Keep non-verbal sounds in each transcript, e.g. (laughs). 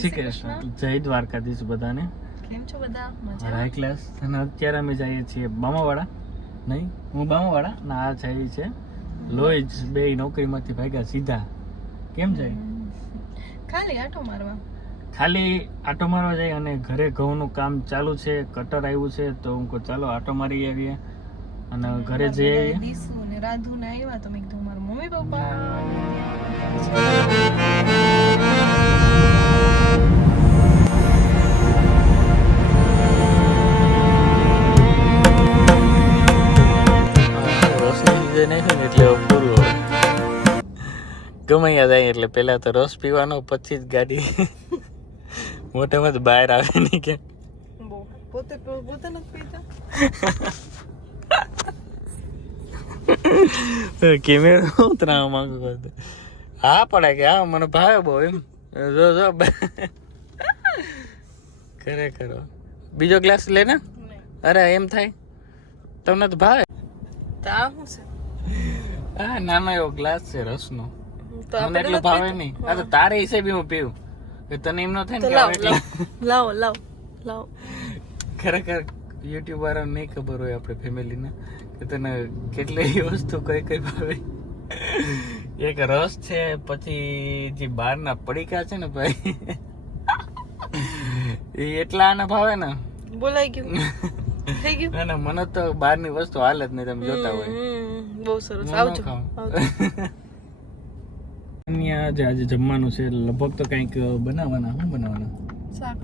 શ્રી કૃષ્ણ. જય દ્વારકાધીશ બધાને. કેમ છો બધા? મજા હાઈ ક્લાસ અને અત્યારે અમે જઈએ છીએ બામાવાડા. નહીં હું બામાવાડા ના આ જાય છે લોઈજ બે નોકરીમાંથી ભાગ્યા સીધા. કેમ જાય? ખાલી આટો મારવા. ખાલી આટો મારવા જાય અને ઘરે ઘઉંનું કામ ચાલુ છે કટર આવ્યું છે તો હું કહું ચાલો આટો મારી આવીએ અને ઘરે જઈ આવીએ દીસુ ને રાધુ ને આવ્યા તો મેં કીધું મારા મમ્મી પપ્પા ને એટલે પૂરું ગમે ત્યાં જાય એટલે પહેલા તો રસ પીવાનો પછી જ ગાડી (laughs) મોટામાં જ બહાર આવે નહીં કે. પોતે પોતે નથી પીતા? (laughs) કેમેરા ઉતરાવા માંગુ કરતો હા પડે કે હા મને ભાવે બહુ એમ. જો જો. (laughs) ખરેખર બીજો ગ્લાસ લે ને? અરે એમ થાય. તમને તો ભાવે. તા શું છે? હા નાનો એવો ગ્લાસ છે રસનો. નો મને એટલું ભાવે? નહીં. આ તો તારે હિસાબે હું પીવું. કે તને એમ ન થાય ને કે લાવ લાવ (laughs) લાવ લાવ લાવ. ખરેખર યુટ્યુબ વાળાને નહીં ખબર હોય આપણે ફેમિલીને કે તને કેટલી વસ્તુ કઈ કઈ ભાવે. એક રસ છે પછી જે બહારના પડીકા છે ને ભાઈ એ એટલા આને ભાવે ને. બોલાઈ ગયું. (laughs) થઈ ગયું? અને મને તો બહારની વસ્તુ હાલ જ નહીં તમે જોતા હોય. બહુ સરસ. આવજો. (laughs) અહીંયા જે આજે જમવાનું છે લગભગ તો કંઈક બનાવવાના હું બનાવવાના? શાક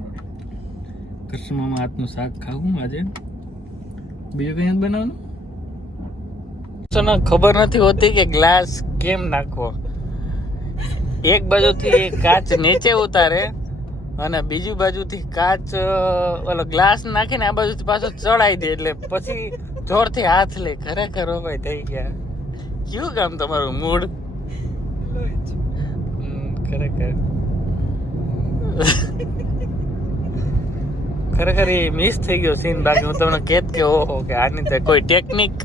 કૃષ્ણમામા હાથનું શાક ખાવું આજે? બીજું કઈ બનાવવાનું? બનાવવાનું ખબર નથી હોતી કે ગ્લાસ કેમ નાખવો? એક બાજુથી કાચ નીચે ઉતારે અને બીજી બાજુથી કાચ ઓલો ગ્લાસ નાખીને આ બાજુથી પાછો ચડાઈ દે એટલે પછી જોરથી હાથ લે. ખરેખર ભાઈ, થઈ ગયા. કયું કામ તમારું મૂડ? ખરેખર. ખરેખર એ મિસ થઈ ગયો સીન બાકી. હું તમને કેત કે, ઓહો, કે આની તો કોઈ ટેકનિક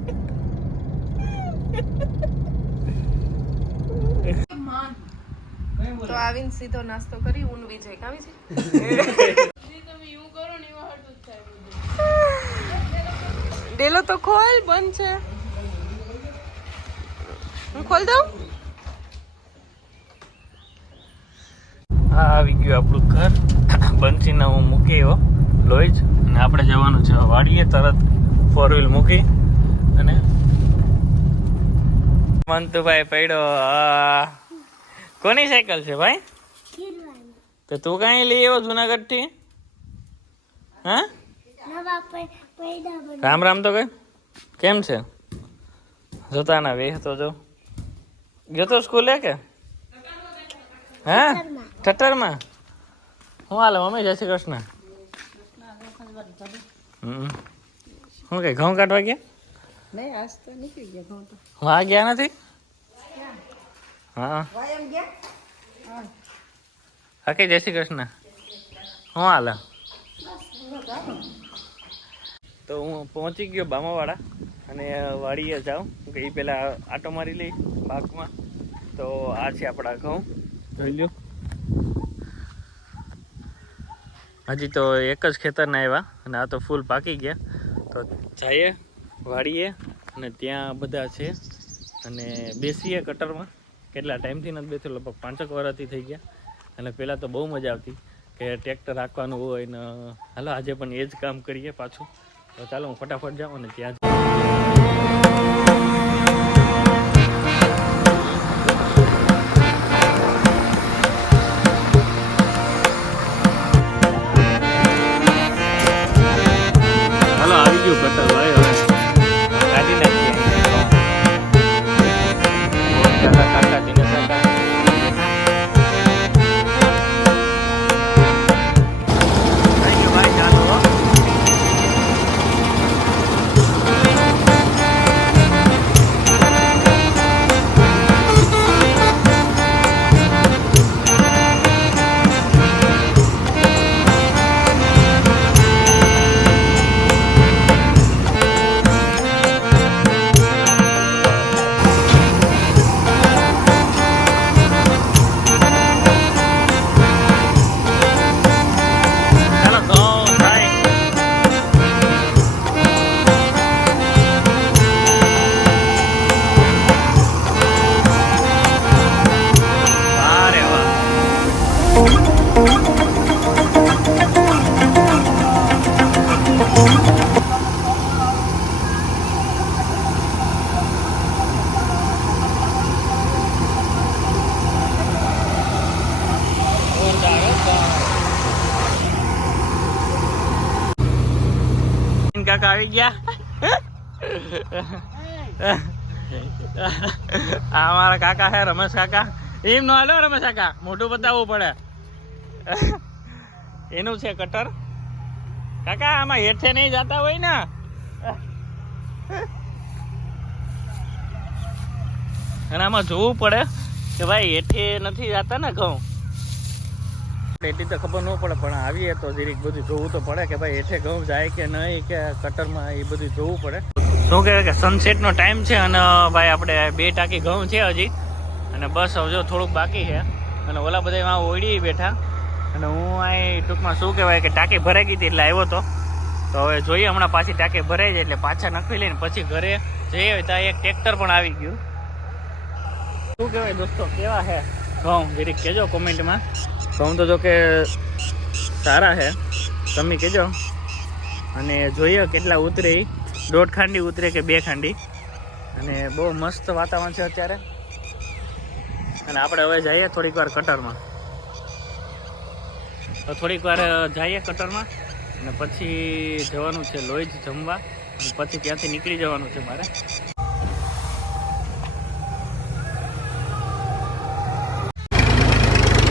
તો આવીને સીધો નાસ્તો કરી, ઊન વિજય કાવી છે? ડેલો તો ખોલ, બંધ છે. હું ખોલ દઉં? આવી ગયું આપણું ઘર. બંસીના હું મૂકી એવો લોહી જ અને આપણે જવાનું છે વાડીએ, તરત ફોર વ્હીલ મૂકી. અને મંતુભાઈ પડ્યો. કોની સાયકલ છે ભાઈ? તો તું કઈ લઈ આવ્યો જુનાગઢથી હા? રામ રામ તો કઈ કેમ છે? જોતા ના વેહ તો જો. ગયો તો સ્કૂલે કે? હા? ઠટ્ટરમાં હું હાલે મમ્મી? જય શ્રી કૃષ્ણ. શું કે ઘઉં કાઢવા ગયા? નહીં આજ તો નીકળી ગયા ઘઉં તો. હા ગયા નથી? હા. હા. કે જય શ્રી કૃષ્ણ. હું હાલે? તો હું પહોંચી ગયો બામાવાડા અને વાડીએ જાઉં. કે એ પહેલાં આટો મારી લઈ પાકમાં તો આ છે આપણા ઘઉં. જોઈ લો હજી તો એક જ ખેતરના આવ્યા અને આ તો ફૂલ પાકી ગયા. તો જઈએ વાડીએ અને ત્યાં બધા છે. અને બેસીએ કટરમાં. કેટલા ટાઈમથી નથી બેઠો, લગભગ પાંચક વર્ષથી થઈ ગયા. અને પહેલાં તો બહુ મજા આવતી કે ટ્રેક્ટર રાખવાનું હોય ને, હાલો આજે પણ એ જ કામ કરીએ પાછું. તો ચાલો હું ફટાફટ જાઉં અને ત્યાં આવી ગયું કટર આ મારા કાકા છે, રમેશ કાકા. એમ નો હાલો રમેશ કાકા. મોટું બતાવવું પડે. એનું છે કટર. કાકા, આમાં હેઠે નહીં જતા હોય ને. અને આમાં જોવું પડે કે ભાઈ હેઠે નથી જતા ને ઘઉં. એટલી તો ખબર ન પડે, પણ આવીએ તો જરીક બધું જોવું તો પડે કે ભાઈ હેઠે ઘઉં જાય કે નહીં કે કટરમાં એ બધું જોવું પડે. શું કહેવાય કે સનસેટનો ટાઈમ છે અને ભાઈ આપણે બે ટાંકી ઘઉં છે હજી. અને બસ હજુ થોડુંક બાકી છે. અને ઓલા બધા એમાં ઓળી બેઠા. અને હું અહીં ટૂંકમાં શું કહેવાય કે ટાંકી ભરાઈ ગઈ હતી એટલે આવ્યો તો. તો હવે જોઈએ હમણાં પાછી ટાંકી ભરાઈ જાય એટલે પાછા નખી લઈને પછી ઘરે જઈએ ત્યાં એક ટ્રેક્ટર પણ આવી ગયું. શું કહેવાય દોસ્તો, કેવા છે ઘઉં, જરીક કહેજો કોમેન્ટમાં ઘઉં તો જો કે સારા છે. તમે કહેજો. અને જોઈએ કેટલા ઉતરે. દોઢ ખાંડી ઉતરે કે બે ખાંડી. અને બહુ મસ્ત વાતાવરણ છે અત્યારે. અને આપણે હવે જઈએ થોડીક વાર કટરમાં તો થોડીક વાર જઈએ કટરમાં અને પછી જવાનું છે લોહી જમવા. અને પછી ત્યાંથી નીકળી જવાનું છે મારે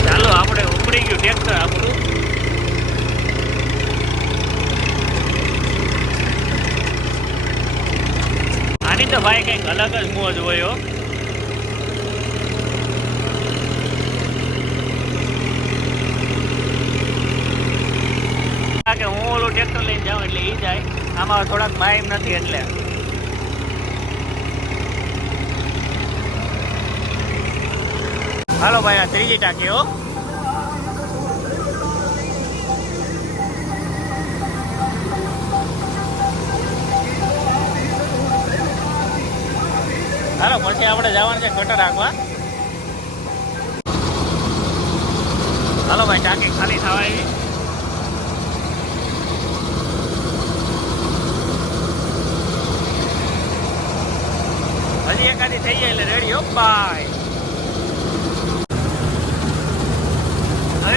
ચાલો આપણે ઉપડી ગયું ટ્રેક્ટર આપણું આની તો ભાઈ કંઈક અલગ જ મોજ હોય કે હું ઓલું ટ્રેક્ટર લઈને જાઉં એટલે એ જાય. આમાં થોડાક માઇમ નથી એટલે. હાલો ભાઈ, આ ત્રીજી ટાંકી હો. હાલો, પછી આપણે જવાનું છે કટર રાખવા. હાલો ભાઈ, ટાંકી ખાલી થવા આવી. હજી એકાદી થઈ જાય એટલે રેડી હો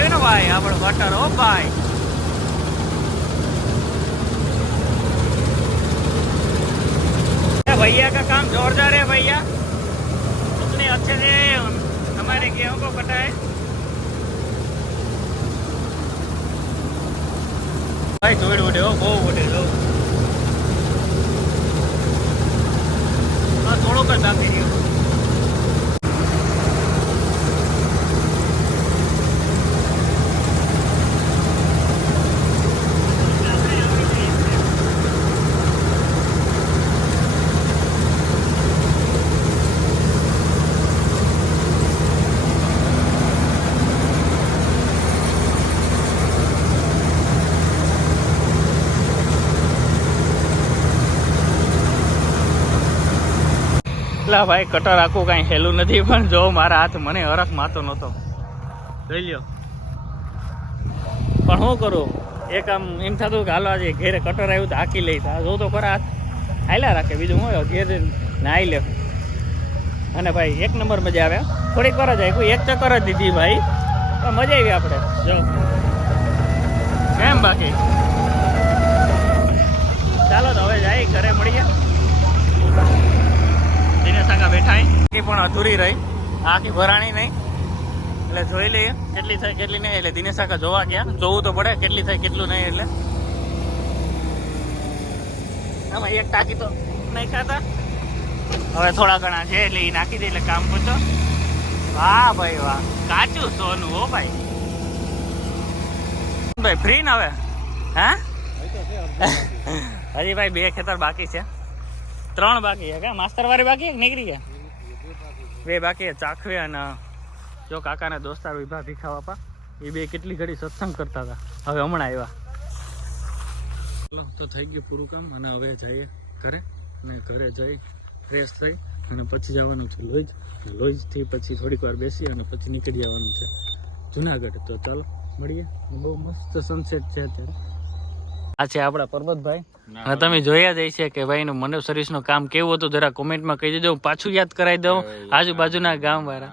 ને ભાઈ, આપણો બટર હો ભાઈ. भैया का काम जोरदार है भैया उतने अच्छे से हमारे गेहूं को कटा है ભાઈ ધૂળ ઉડે હો બહુ ઉડે લો હા થોડોક જ બાકી રહ્યો લા ભાઈ કટર આખું કાંઈ હેલું નથી, પણ જો મારા હાથ મને હરખ માતો નહોતો. જોઈ લ્યો. પણ શું કરું? એક આમ એમ થતું કે હાલો આજે ઘેરે કટર આવ્યું તો હાકી લઈ. જો તો ખરા હાથ હાલ્યા રાખે. બીજું હું ઘેર નાહી લે અને ભાઈ, એક નંબર મજા આવે. થોડીક વાર જ આવી. એક ચક્કર જ દીધી ભાઈ. પણ મજા આવી આપણે. જો. કેમ બાકી. ચાલો તો હવે જાય, ઘરે મળીએ. દિનેશ કાકા બેઠા અહીં. એ પણ અધૂરી રહી. આખી ભરાણી નહીં. એટલે જોઈ લઈએ કેટલી થાય કેટલી નહીં. એટલે દિનેશ કાકા જોવા ગયા. જોવું તો પડે કેટલી થાય કેટલું નહીં એટલે. આમાં એક ટાંકી તો નહીં ખાતા. હવે થોડા ઘણા છે એટલે એ નાખી દે એટલે કામ પૂછો. વાહ ભાઈ વાહ. કાચું સોનું હો ભાઈ. ભાઈ ફ્રી ને હવે? હા? હજી ભાઈ બે ખેતર બાકી છે. ત્રણ બાકી છે કા? માસ્તર વાળી બાકી નીકળી ગયા? બે બાકી ચાખવે અને જો કાકાના દોસ્તાર વિભા ભીખા બાપા એ બે કેટલી ઘડી સત્સંગ કરતા હતા. હવે હમણાં આવ્યા ચાલો, તો થઈ ગયું પૂરું કામ અને હવે જઈએ ઘરે. અને ઘરે જઈ ફ્રેશ થઈ અને પછી જવાનું છે લોહીજ લોહીજથી પછી થોડીક વાર બેસી અને પછી નીકળી જવાનું છે જુનાગઢ. તો ચાલો, મળીએ. બહુ મસ્ત સનસેટ છે અત્યારે. આ છે આપણા પરબતભાઈ. અને તમે જોયા જ છે કે ભાઈનું મનોજ સર્વિસનું કામ કેવું હતું જરા કોમેન્ટમાં કહી દેજો પાછું યાદ કરાવી દઉં. આજુબાજુના ગામ વાળા